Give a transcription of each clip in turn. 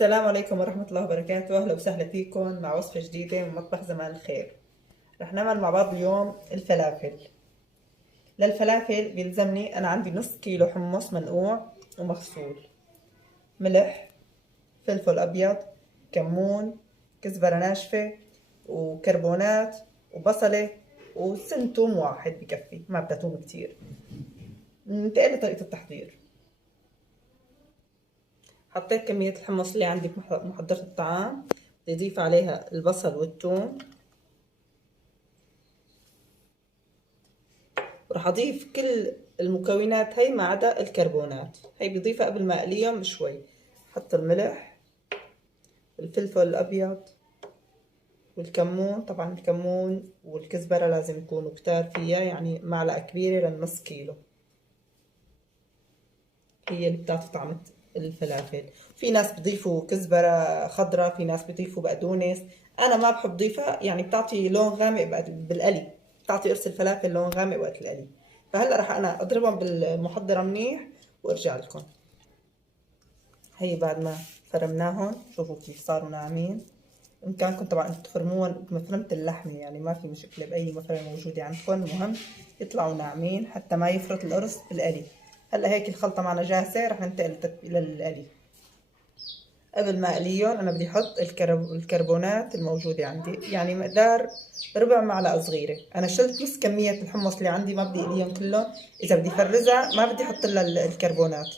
السلام عليكم ورحمة الله وبركاته. أهلا وسهلا فيكم مع وصفة جديدة من مطبخ زمان الخير. رح نعمل مع بعض اليوم الفلافل. للفلافل بيلزمني أنا عندي نص كيلو حمص منقوع ومغسول، ملح، فلفل أبيض، كمون، كزبرة ناشفة، وكربونات، وبصلة، وسن توم واحد بكفي، ما بدها توم كتير. ننتقل لطريقة التحضير. حطيت كمية الحمص اللي عندي بمحضرة الطعام، بدي أضيف عليها البصل والثوم، وراح أضيف كل المكونات هي ما عدا الكربونات، هي بضيفها قبل ما أقليهم بشوي. حط الملح، الفلفل الأبيض، والكمون. طبعا الكمون والكزبرة لازم يكونوا كتار فيها، يعني معلقة كبيرة للنص كيلو، هي اللي بتعطي طعم الفلافل. في ناس بضيفوا كزبرة خضراء، في ناس بضيفوا بقدونس، انا ما بحب ضيفها، يعني بتعطي لون غامق بالقلي، بتعطي قرص الفلافل لون غامق وقت القلي. فهلا راح انا اضربهم بالمحضرة منيح وارجع لكم. هي بعد ما فرمناهم شوفوا كيف صاروا ناعمين. بامكانكم طبعا انتم تفرموهم بمفرمة اللحمة، يعني ما في مشكلة باي مفرمة موجودة عندكم، المهم يطلعوا ناعمين حتى ما يفرط القرص بالقلي. هلا هيك الخلطة معنا جاهزة، رح ننتقل للقلي. قبل ما اقليهم انا بدي احط الكربونات الموجودة عندي، يعني مقدار ربع معلقة صغيرة. انا شلت نص كمية الحمص اللي عندي، ما بدي اقليهم كلهم، اذا بدي فرزها ما بدي احط لها الكربونات،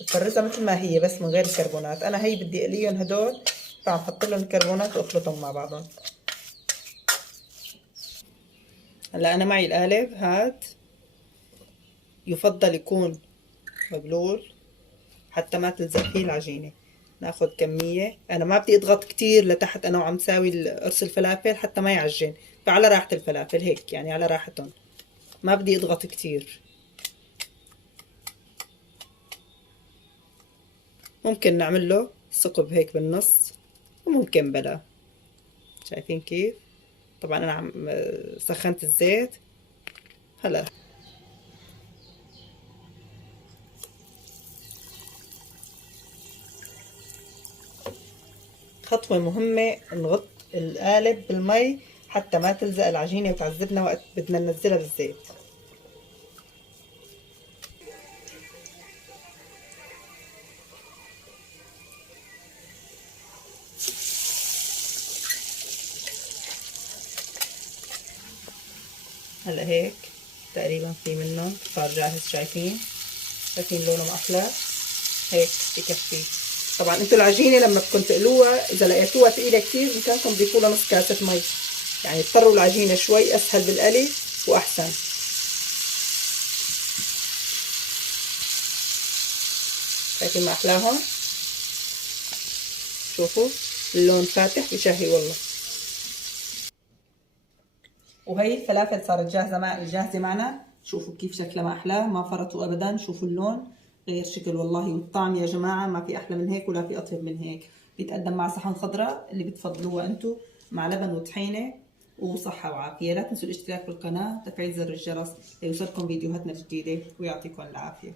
بفرزها مثل ما هي بس من غير الكربونات. انا هي بدي اقليهم هدول، فعم حط لهم الكربونات واخلطهم مع بعضهم. هلا انا معي القالب هاد، يفضل يكون مبلول حتى ما تلزق فيه العجينة. ناخد كمية، انا ما بدي اضغط كتير لتحت، انا وعم ساوي قرص الفلافل حتى ما يعجن، فعلى راحة الفلافل هيك، يعني على راحتهم، ما بدي اضغط كتير. ممكن نعمل له ثقب هيك بالنص، وممكن بلا. شايفين كيف؟ طبعا انا عم سخنت الزيت. هلا خطوة مهمة، نغط القالب بالمي حتى ما تلزق العجينة وتعذبنا وقت بدنا ننزلها بالزيت. هلا هيك تقريبا في منهم صار جاهز. شايفين لونه ما احلى؟ هيك بكفي. طبعا انتوا العجينه لما بدكم تقلوها اذا لقيتوها ثقيله كثير بامكانكم تضيفوا لها نص كاسه مي، يعني اضطروا العجينه شوي، اسهل بالقلي واحسن. شايفين ما احلاهم؟ شوفوا اللون فاتح بشهي والله. وهي الفلافل صارت جاهزه معنا. شوفوا كيف شكلها ما احلاه، ما فرطوا ابدا. شوفوا اللون غير شكل والله، والطعم يا جماعه ما في احلى من هيك ولا في اطيب من هيك. بيتقدم مع صحن خضراء اللي بتفضلوها انتم، مع لبن وطحينه، وصحه وعافيه. لا تنسوا الاشتراك بالقناه وتفعيل زر الجرس ليوصلكم فيديوهاتنا الجديده، ويعطيكم العافيه.